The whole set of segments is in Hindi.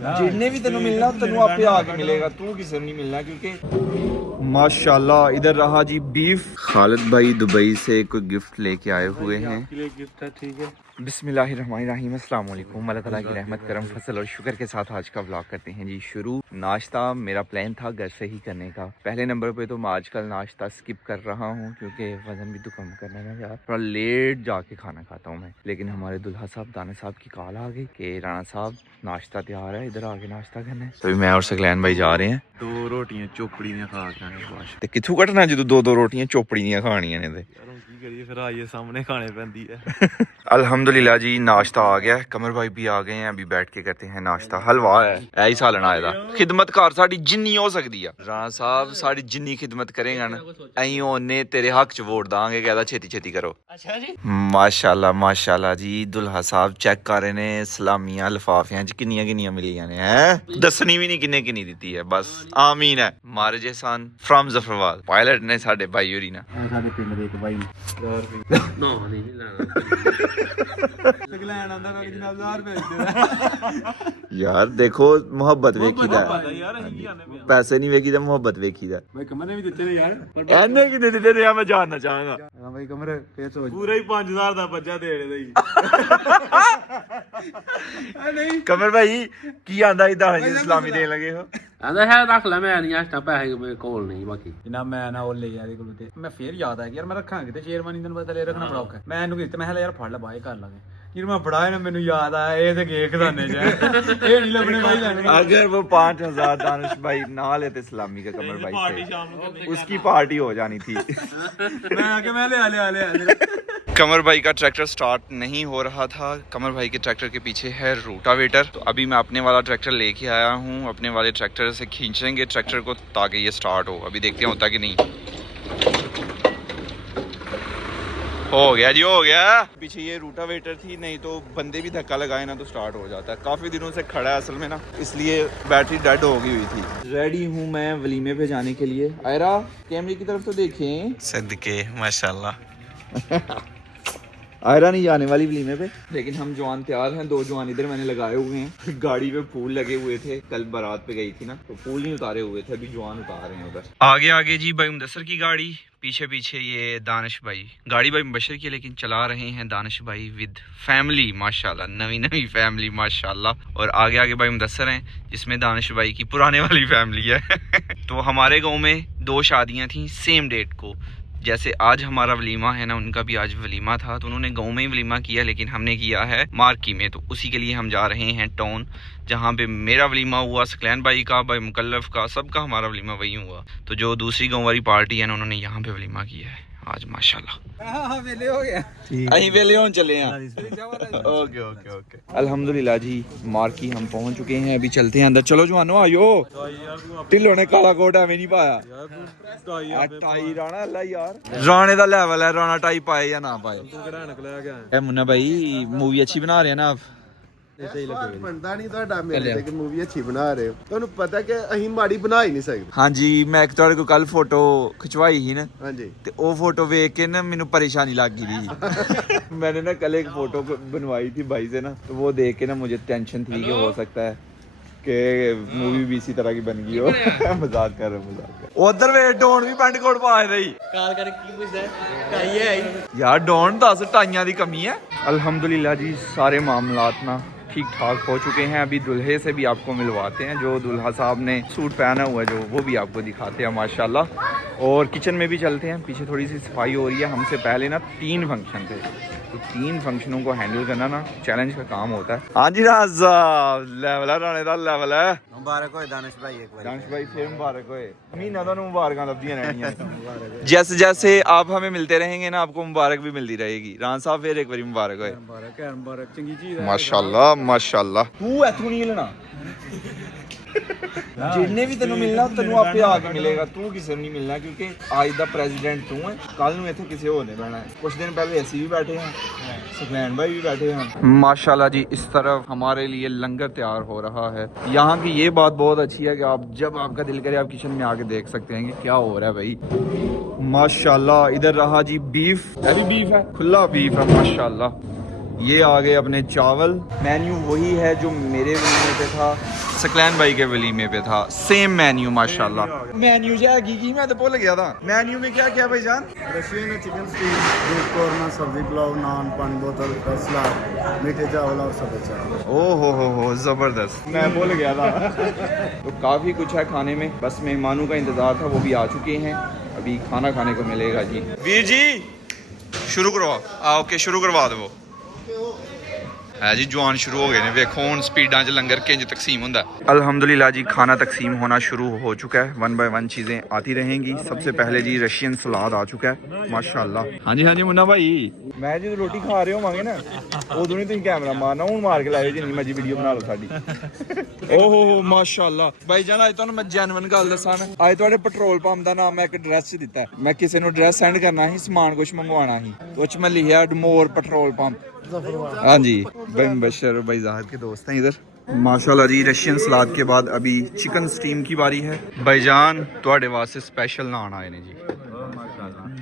जिन्हें भी तेनों मिलना तेनों आपे आके मिलेगा, तू किसी नहीं मिलना क्योंकि माशाल्लाह। इधर रहा जी बीफ। खालिद भाई दुबई से कोई गिफ्ट लेके आए हुए हैं। आपके लिए गिफ्ट है, ठीक है। बिस्मिल्लाहिर्रहमानिर्रहीम, अस्सलाम वालेकुम। अल्लाह ताला की रहमत करम फजल और शुक्र के साथ आज का व्लॉग करते हैं जी शुरू। नाश्ता मेरा प्लान था घर से ही करने का। पहले नंबर पे तो मैं आजकल नाश्ता स्किप कर रहा हूँ क्योंकि वजन भी तो कम करना है यार। थोड़ा लेट जाके खाना खाता हूँ मैं, लेकिन हमारे दुल्हा साहब दाना साहब की कॉल आ गई कि राणा साहब नाश्ता तैयार है, इधर आके नाश्ता करना है। तो मैं और सकलैन भाई जा रहे हैं। 2 रोटियां चोपड़ी ने खा के आने बस। ते कित्थों कटना जो दो रोटियां चोपड़ी दियां खानियां ने ते की करिए फिर आइए सामने खाने पैंदी है। अल्हम्दुलिल्लाह जी नाश्ता आ गया। कमर भाई भी आ गए हैं, अभी बैठ के करते हैं नाश्ता। हलवा है ऐ सालन आए दा। खिदमतकार साडी जिन्नी हो सकदी है राणा साहब, साडी जिन्नी खिदमत करेगा ना अहीं ओने तेरे हक च वोट दांगे। कहदा छेती छेती करो। अच्छा जी माशाल्लाह माशाल्लाह जी। दुल्हा साहब चेक कर रहे ने सलामियां लिफाफियां च किन्नियां किन्नियां मिलियां ने हैं। दसनी भी नहीं किन्ने किन्नी दित्ती है, बस आमीन है। मारे जहसान फ्रॉम जफरवाल पायलट ने साडे भाई होरी ना साडे पिंड दे एक भाई ना नहीं सकलैन आंदा मैं जनाब 1000 रुपए यार देखो मोहब्बत वेखी दा यार ही आने पे पैसे नहीं वेखी दा, मोहब्बत वेखी दा। भाई कमर ने भी दिते ने यार एने कि दे दे मैं जानना चाहांगा। हां भाई कमर फिर सोच पूरा ही 5000 ਦਾ ਬੱਜਾ ਦੇੜੇ ਦਾ ਹੀ ਨਹੀਂ कमर भाई की आंदा इदा जी इस्लामी देन लगे हो। ਆਂਦਾ ਹੈ ਰੱਖ ਲੈ, ਮੈਂ ਨਹੀਂ ਆਸਤਾ ਪੈਸੇ ਮੇਰੇ ਕੋਲ ਨਹੀਂ ਬਾਕੀ ਜਨਾਬ ਮੈਂ ਨਾ ਉਹ ਲੈ ਯਾਰ ਇਹ ਕੋਲ ਤੇ ਮੈਂ ਫੇਰ ਯਾਦ ਆ ਗਿਆ ਯਾਰ ਮੈਂ ਰੱਖਾਂਗੇ ਤੇ ਸ਼ੇਰਵਾਨੀ ਤੈਨੂੰ ਪਤਾ ਲੈ ਰੱਖਣਾ ਬੜਾ ਔਖਾ। ਮੈਂ ਇਹਨੂੰ ਕਿਹਾ ਮੈਂ ਕਿਹਾ ਯਾਰ ਫੜ ਲੈ ਬਾਏ ਕਰ ਲਾਂਗੇ। ਜਦੋਂ ਮੈਂ ਫੜਾਇਆ ਨਾ ਮੈਨੂੰ ਯਾਦ ਆਇਆ ਇਹ ਤੇ ਗੇ ਖਜ਼ਾਨੇ ਚ ਇਹ ਨਹੀਂ ਲੱਭਣੇ ਭਾਈ ਲੈਣੇ। अगर वो 5000 दानिश भाई ना लेते इस्लामी का कमर भाई से उसकी पार्टी हो जानी थी। मैं आके मैं ले कमर भाई का ट्रैक्टर स्टार्ट नहीं हो रहा था। कमर भाई के ट्रैक्टर के पीछे है रोटावेटर। तो अभी मैं अपने वाला ट्रैक्टर लेके आया हूँ। अपने वाले ट्रैक्टर से खींचेंगे ट्रैक्टर को ताकि ये स्टार्ट हो। अभी देखते हैं होता कि नहीं। हो गया जी हो गया। पीछे ये रोटावेटर थी, नहीं तो बंदे भी धक्का लगाए ना तो स्टार्ट हो जाता है। काफी दिनों से खड़ा है असल में ना, इसलिए बैटरी डेड हो गई हुई थी। रेडी हूँ मैं वलीमे पे जाने के लिए। आयरा कैमरे की तरफ तो देखें। सदके माशाल्लाह। आयरा नहीं जाने वाली वलीमे पे, लेकिन हम जवान तैयार हैं। 2 जवान इधर मैंने लगाए हुए हैं। गाड़ी पे फूल लगे हुए थे, कल बारात पे गई थी ना तो फूल नहीं उतारे हुए थे, अभी जवान उतार रहे हैं उधर। आगे आगे जी भाई मुदस्सर की गाड़ी, पीछे पीछे ये दानिश भाई। गाड़ी भाई मुबशर की लेकिन चला रहे हैं दानिश भाई विद फैमिली माशाल्लाह, नवी नवी फैमिली माशाल्लाह। और आगे आगे भाई मुदस्सर हैं जिसमें दानिश भाई की पुराने वाली फैमिली है। तो हमारे गाँव में 2 शादियाँ थी सेम डेट को। जैसे आज हमारा वलीमा है ना, उनका भी आज वलीमा था। तो उन्होंने गांव में ही वलीमा किया, लेकिन हमने किया है मार्की में। तो उसी के लिए हम जा रहे हैं टाउन, जहां पे मेरा वलीमा हुआ, सकलैन भाई का, भाई मुकल्लफ का, सबका हमारा वलीमा वही हुआ। तो जो दूसरी गांव वाली पार्टी है ना, उन्होंने यहाँ पे वलीमा किया है आज माशाल्लाह। हां वेले हो गया अहीं वेले होन चले हैं। ओके ओके ओके अल्हम्दुलिल्लाह जी मार्की हम पहुंच चुके हैं। अभी चलते हैं अंदर। चलो जवानो आयो। ढिल्लो ने काला कोट एवें नहीं पाया। टाई राणा अल्लाह यार राणे दा लेवल है। राणा टाई पाए या ना पाए। ए मुन्ना भाई मूवी अच्छी बना रहे हैं ना आप। बनता नहीं ਤੁਹਾਡਾ ਮੇਰੇ ਤੇ ਕਿ ਮੂਵੀ ਅੱਛੀ ਬਣਾ ਰਹੇ ਹੋ। ਤੁਹਾਨੂੰ ਪਤਾ ਕਿ ਅਸੀਂ ਮਾੜੀ ਬਣਾ ਹੀ ਨਹੀਂ ਸਕਦੇ। ਹਾਂਜੀ ਮੈਂ ਇੱਕ ਤੁਹਾਡੇ ਕੋਲ ਕੱਲ ਫੋਟੋ ਖਿਚਵਾਈ ਸੀ ਨਾ, ਹਾਂਜੀ ਤੇ ਉਹ ਫੋਟੋ ਵੇਖ ਕੇ ਨਾ ਮੈਨੂੰ परेशानी लग गई थी। मैंने ना कल एक फोटो बनवाई थी भाई से ना, तो वो देख के ना मुझे टेंशन थी कि हो सकता है कि मूवी भी इसी तरह की बन गई हो। मजाक कर रहे मजाक। उधर वे डॉन भी पैंट कोट पा रही ਕਾਲ ਕਰ ਕੀ ਪੁੱਛਦਾ ਟਾਈ ਹੈ यार। डॉन 10 टाइयां दी कमी है। अल्हम्दुलिल्लाह जी सारे मामलात ना ठीक ठाक हो चुके हैं। अभी दुल्हे से भी आपको मिलवाते हैं। जो दुल्हा साहब ने सूट पहना हुआ है जो, वो भी आपको दिखाते हैं माशाल्लाह। और किचन में भी चलते हैं। पीछे थोड़ी सी सफाई हो रही है। हमसे पहले ना 3 फंक्शन थे, तो 3 फंक्शनों को हैंडल करना ना चैलेंज का काम होता है। हाँ जी राजा लेवल है, राणे दा लेवल है। ਮੁਬਾਰਕ ਹੋਏ ਦਾਨਿਸ਼ ਭਾਈ ਇੱਕ ਵਾਰ। दानिश भाई फिर मुबारक होए। महीना तो मुबारक लभदियां रहनियां। जैसे जैसे आप हमें मिलते रहेंगे ना, आपको मुबारक भी मिलती रहेगी। रान साहब फिर एक बारी मुबारक होए। मुबारक चंगी चीज है माशाल्लाह माशाल्लाह। तू इथों नहीं हिलना। जिन्हें भी तेनों मिलना तेनों आपे आके मिलेगा, तू किसी नहीं मिलना क्योंकि आज दा प्रेसिडेंट तू है, कल नूं इत्थे किसी होर ने बहना है। कुछ दिन पहले असी भी बैठे हैं, सकलैन भाई भी बैठे हैं माशाल्लाह जी। इस तरफ हमारे लिए लंगर तैयार हो रहा है। यहाँ की ये बात बहुत अच्छी है कि आप जब आपका दिल करे आप किचन में आके देख सकते हैं कि क्या हो रहा है भाई माशाल्लाह। इधर रहा जी बीफ, अभी बीफ है, खुला बीफ है माशाल्लाह। ये आ गए अपने चावल। मेन्यू वही है जो मेरे मेन्यू पे था, सकलैन भाई के वलीमे पे था। सेम मेन्यू माशाल्लाह। मेन्यू जो है की मैं तो भूल गया था। मेन्यू में क्या क्या भाईजान? रशियन चिकन स्टीक, कौरमा, सब्जी पुलाव, नान, पानी बोतल, सलाद, मीठे चावल और सब अच्छा। ओ हो जबरदस्त, मैं भूल गया था। तो काफ़ी कुछ है खाने में, बस मेहमानों का इंतज़ार था, वो भी आ चुके हैं। अभी खाना खाने को मिलेगा जी। वीर जी शुरू करवा, ओके शुरू करवा दो है जी। जवान शुरू हो गए ने, वेखो हुण स्पीडां च लंगर किंज तकसीम हुंदा। अल्हम्दुलिल्लाह जी खाना तकसीम होना शुरू हो चुका है। 1 बाय 1 चीज़ें आती रहेंगी। सबसे पहले जी रशियन सलाद आ चुका है माशाल्लाह। हाँ जी मुन्ना भाई, मैं जो रोटी खा रहे होवांगे ना उदों नहीं तुसीं कैमरा मारना, हुण मार के लाओ जिन्नी मर्जी वीडियो बना लो साडी। ओहो माशाल्लाह भाई जान, अज तुहानूं मैं जेन्युइन गल दस्सां ना, अज तुहाडे पेट्रोल पंप दा नाम मैं एक एड्रैस च दित्ता है। मैं किसी नूं एड्रैस सेंड करना ही, समान कुछ मंगवाना ही, उस च मैं लिखिआ डमोर पेट्रोल पंप। हाँ जी भाई मुबशर और भाई जाहिद के दोस्त हैं इधर। माशाल्लाह जी रशियन सलाद के बाद अभी चिकन स्टीम की बारी है। भाईजान तुहाडे वास्ते स्पेशल नान आए ने जी,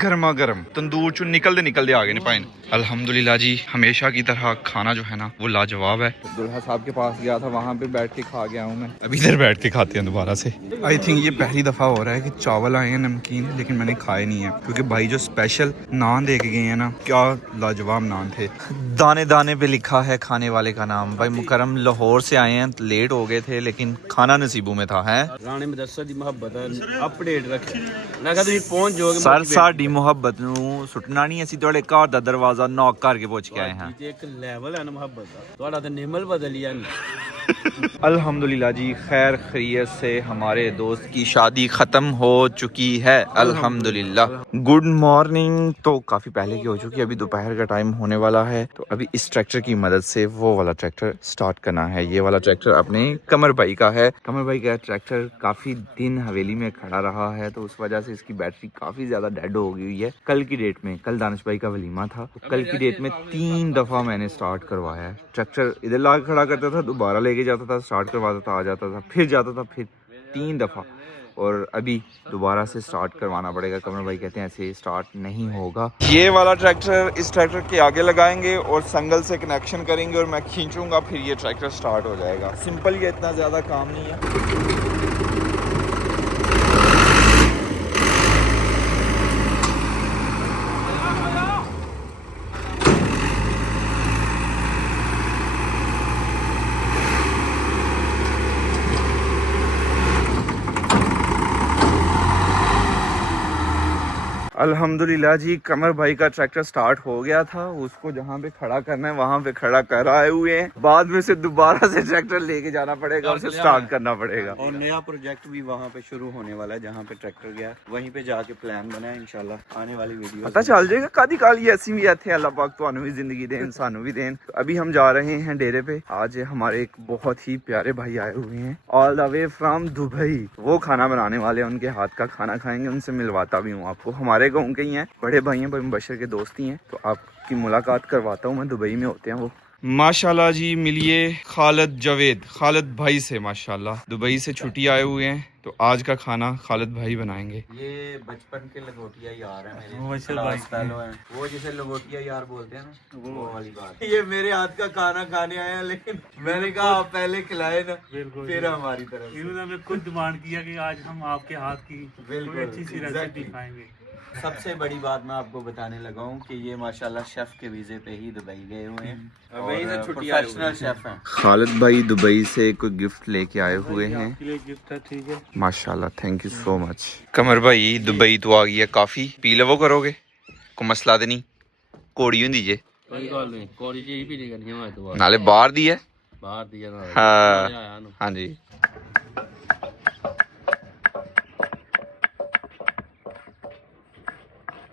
गर्मा गर्म तंदूर चो निकलते आ गए ने भाई। अल्हम्दुलिल्लाह जी हमेशा की तरह खाना जो है ना वो लाजवाब है। दुल्हा साहब के पास गया था, वहाँ पे बैठ के खा गया हूँ मैं, अभी इधर बैठ के खाते हैं दोबारा से। आई थिंक ये पहली दफ़ा हो रहा है कि चावल आए हैं नमकीन, लेकिन मैंने खाए नहीं है क्योंकि भाई जो स्पेशल नान दे के गए हैं ना, क्या लाजवाब नान थे। दाने दाने पे लिखा है खाने वाले का नाम। भाई मुकरम लाहौर से आए हैं, लेट हो गए थे लेकिन खाना नसीबों में था। है राणे मदरसा दी मोहब्बत अपडेट रखे, मैं कहा तुसीं पहुंच जाओगे। सर साडी मोहब्बत नूं सुटना नहीं, ਅਸੀਂ ਤੁਹਾਡੇ ਘਰ ਦਾ ਦਰਵਾਜ਼ਾ ਨੌਕ करके पहुंच के आए हैं। एक लेवल है ना मोहब्बत दा, ਤੁਹਾਡਾ ਤਾਂ निमल बदल लिया। अल्हम्दुलिल्लाह जी खैर खैरियत से हमारे दोस्त की शादी ख़त्म हो चुकी है अल्हम्दुलिल्लाह। Good morning. तो काफ़ी पहले की हो चुकी है, अभी दोपहर का टाइम होने वाला है। तो अभी इस ट्रैक्टर की मदद से वो वाला ट्रैक्टर स्टार्ट करना है। ये वाला ट्रैक्टर अपने कमर भाई का है। कमर भाई का ट्रैक्टर काफ़ी दिन हवेली में खड़ा रहा है, तो उस वजह से इसकी बैटरी काफ़ी ज़्यादा डेड हो गई हुई है। कल की डेट में, कल दानिश भाई का वलीमा था, तो कल की डेट में 3 दफ़ा मैंने स्टार्ट करवाया है। ट्रैक्टर इधर ला खड़ा करता था, दोबारा लेके जाता था, स्टार्ट करवाता था, आ जाता था, फिर जाता था, फिर 3 दफ़ा। और अभी दोबारा से स्टार्ट करवाना पड़ेगा। कमर भाई कहते हैं ऐसे स्टार्ट नहीं होगा। ये वाला ट्रैक्टर इस ट्रैक्टर के आगे लगाएंगे और संगल से कनेक्शन करेंगे और मैं खींचूंगा, फिर ये ट्रैक्टर स्टार्ट हो जाएगा। सिंपल, ये इतना ज़्यादा काम नहीं है। अल्हम्दुलिल्लाह जी कमर भाई का ट्रैक्टर स्टार्ट हो गया था। उसको जहाँ पे खड़ा करना है वहाँ पे खड़ा कर आए हुए हैं। बाद में से दोबारा से ट्रैक्टर लेके जाना पड़ेगा, उसे स्टार्ट करना पड़ेगा। और नया प्रोजेक्ट भी वहाँ पे शुरू होने वाला है, जहाँ पे ट्रैक्टर गया वहीं पे जाके प्लान बना है। इंशाल्लाह आने वाली वीडियो पता चल जाएगा। कादी काली ऐसी भी आते हैं, अल्लाह पाक तो भी जिंदगी दें, इंसानों भी दें। तो अभी हम जा रहे हैं डेरे पे। आज हमारे एक बहुत ही प्यारे भाई आए हुए हैं all the way from Dubai. वो खाना बनाने वाले हैं, उनके हाथ का खाना खाएंगे। उनसे मिलवाता भी हूँ आपको, हमारे गाँव के ही हैं, बड़े भाई हैं, भाई मुबशर के दोस्त ही हैं। तो आपकी मुलाकात करवाता हूँ मैं, दुबई में होते हैं वो। माशाल्लाह जी मिलिए खालिद जावेद, खालिद भाई से माशाल्लाह दुबई से छुट्टी आए हुए हैं। तो आज का खाना खालिद भाई बनाएंगे। ये बचपन के लंगोटिया यार है मेरे, वो जिसे लंगोटिया यार बोलते हैं ना, वो वाली बात। ये मेरे हाथ का खाना खाने आए हैं, लेकिन मैंने कहा आप पहले खिलाए ना, फिर हमारी तरफ इन्होंने खुद डिमांड किया कि आज हम आपके हाथ की बिल्कुल अच्छी सी रेसिपी खाएंगे। सबसे बड़ी बात मैं आपको बताने लगा हूँ कि ये माशाल्लाह शेफ के वीजे पे ही दुबई गए हुए हैं, और प्रोफेशनल शेफ हैं। खालिद भाई दुबई से कोई गिफ्ट लेके आए हुए हैं। आपके लिए गिफ्ट है, ठीक है। माशाल्लाह, थैंक यू सो मच। कमर भाई दुबई तो आ गई है काफी, पी लवो करोगे को मसला तो नहीं, कोड़ी होंदी जे कोई गल नहीं, कोड़ी चीज भी नहीं करनी है तो नाले बाहर दी है, बाहर दी है। हाँ जी।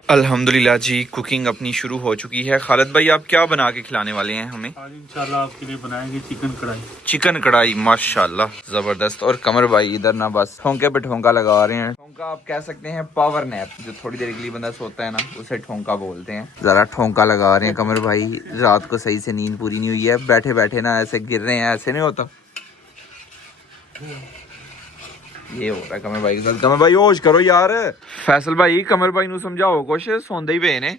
अल्हम्दुलिल्लाह जी कुकिंग अपनी शुरू हो चुकी है। खालिद भाई आप क्या बना के खिलाने वाले हैं हमें? आज इंशाल्लाह आपके लिए बनाएंगे चिकन कढ़ाई। चिकन कढ़ाई, माशाल्लाह जबरदस्त। और कमर भाई इधर ना बस ठोंके पे ठोंका लगा रहे हैं। ठोंका आप कह सकते हैं पावर नैप, जो थोड़ी देर के लिए बंदा सोता है ना, उसे ठोंका बोलते हैं। जरा ठोंका लगा रहे हैं कमर भाई। रात को सही से नींद पूरी नहीं हुई है, बैठे बैठे ना ऐसे गिर रहे हैं, ऐसे नहीं होता। ये हो रहा है कमर भाई के साथ। कमर भाई होश करो यार। फैसल भाई कमर भाई नू समझाओ कुछ, सोंदे ही पे ने।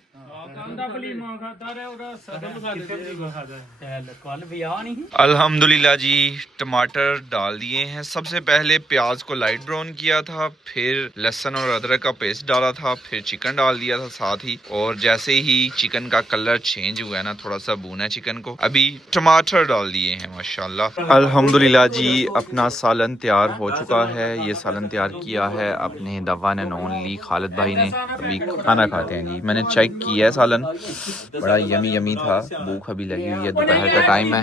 अल्हम्दुलिल्लाह जी टमाटर डाल दिए हैं। सबसे पहले प्याज को लाइट ब्राउन किया था, फिर लहसुन और अदरक का पेस्ट डाला था, फिर चिकन डाल दिया था साथ ही। और जैसे ही चिकन का कलर चेंज हुआ है ना, थोड़ा सा भूना चिकन को, अभी टमाटर डाल दिए हैं माशाल्लाह। अल्हम्दुलिल्लाह जी अपना सालन तैयार हो चुका है। ये सालन तैयार किया है अपने the one and only Khalid भाई ने। अभी खाना खाते हैं जी। मैंने चेक किया है सालन, बड़ा यमी यमी था। भूख अभी लगी हुई है, दोपहर का टाइम है।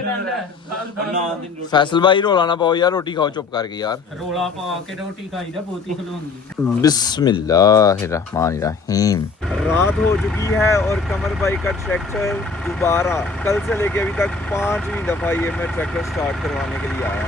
फैसल भाई रोला ना पाओ यार, रोटी खाओ चुप करके यार। रोला पा के रोटी खाई दा बहुत ही खलोंगी। बिस्मिल्लाहिर्रहमानिर्रहीम। रात हो चुकी है और कमर भाई का ट्रैक्टर दोबारा कल से लेके अभी तक 5वीं दफा ये मैं ट्रैक्टर स्टार्ट करवाने के लिए आया।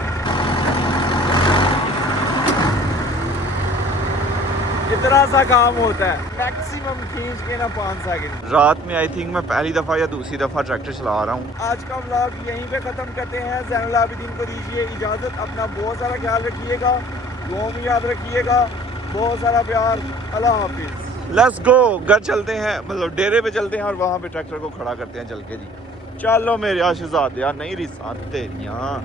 इतना सा काम होता है, मैक्सिमम खींच के ना 5 सेकंड। रात में आई थिंक मैं पहली दफा या दूसरी दफा ट्रैक्टर चला रहा हूँ। आज का व्लॉग यहीं पे खत्म करते हैं। ज़ैनुल आबिदीन को दीजिए इजाजत। अपना बहुत सारा ख्याल रखिएगा, दुआ में याद रखिएगा। बहुत सारा प्यार। अल्लाह हाफिज। लेट्स गो, घर चलते हैं, मतलब डेरे पे चलते हैं और वहाँ पे ट्रैक्टर को खड़ा करते हैं चल के जी। चलो मेरे आशिज़ाद यार, नहीं रिसात तेरियां।